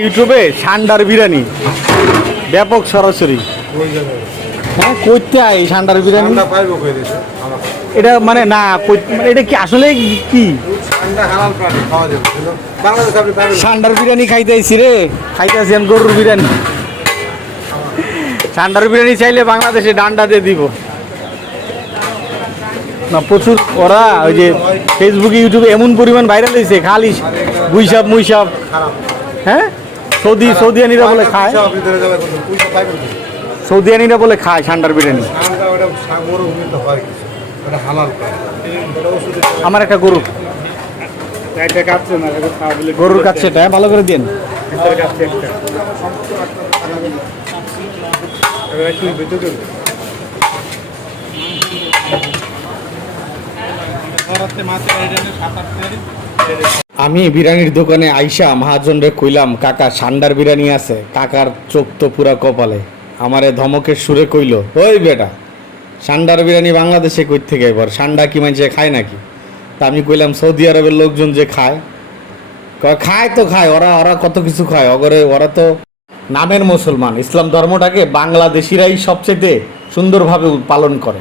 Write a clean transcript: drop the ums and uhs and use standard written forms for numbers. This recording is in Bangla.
ইউটিউবে সান্ডার বিরিয়ানি ব্যাপক সরাসরি হ্যাঁ করতে হয় এই সান্ডার বিরিয়ানি এটা মানে না এটা কি আসলে কি সান্ডার বিরিয়ানি খাইতে আইছি রে খাইতে আছি আমি গরুর বিরিয়ানি সান্ডার বিরিয়ানি চাইলে বাংলাদেশে ডান্ডা দিয়ে দিব না প্রচুর ওরা ওই যে ফেসবুকে ইউটিউবে এমন পরিমাণ ভাইরাল হয়েছে খালি গুইসাপ মুইসাপ হ্যাঁ সৌদিয়ানিরা বলে খায় সৌদিয়ানিরা বলে খায় সান্ডার বিরিয়ানি আমার একটা গরু গরুর কাছে এটা ভালো করে দিন আমি বিরিয়ানির দোকানে আইসা মহাজনরে কইলাম কাকা সান্ডার বিরিয়ানি আছে কাকার চোখ তো পুরা কপালে আমারে ধমকের সুরে কইল ওই বেটা সান্ডার বিরিয়ানি বাংলাদেশে কই থেকে এবার সান্ডা কি মানুষে খায় নাকি তা আমি কইলাম সৌদি আরবের লোকজন যে খায় খায় তো খায় ওরা ওরা কত কিছু খায় অগরে ওরা তো নামের মুসলমান ইসলাম ধর্মটাকে বাংলাদেশিরাই সবচেয়ে সুন্দরভাবে পালন করে।